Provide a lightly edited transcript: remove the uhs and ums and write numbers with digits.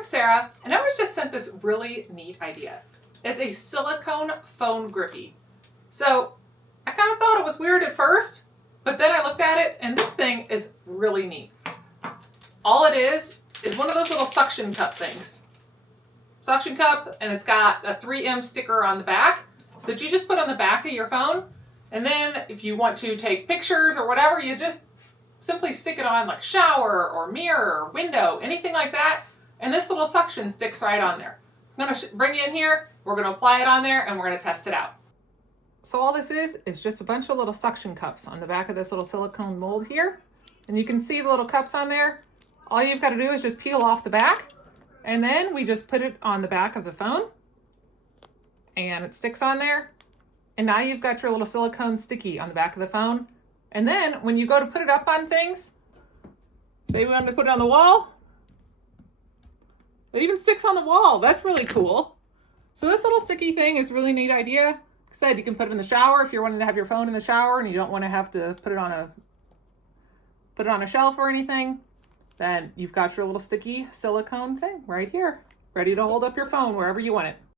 I'm Sarah, and I was just sent this really neat idea. It's a silicone phone grippy. So I kind of thought it was weird at first, but then I looked at it and this thing is really neat. All it is one of those little suction cup things. Suction cup, and it's got a 3M sticker on the back that you just put on the back of your phone. And then if you want to take pictures or whatever, you just simply stick it on like shower or mirror or window, anything like that. And this little suction sticks right on there. I'm going to bring you in here, we're going to apply it on there, and we're going to test it out. So all this is just a bunch of little suction cups on the back of this little silicone mold here. And you can see the little cups on there. All you've got to do is just peel off the back, and then we just put it on the back of the phone, and it sticks on there. And now you've got your little silicone sticky on the back of the phone. And then when you go to put it up on things, say we want to put it on the wall, it even sticks on the wall. That's really cool. So this little sticky thing is a really neat idea. Like I said, you can put it in the shower if you're wanting to have your phone in the shower and you don't want to have to put it on a shelf or anything. Then you've got your little sticky silicone thing right here, ready to hold up your phone wherever you want it.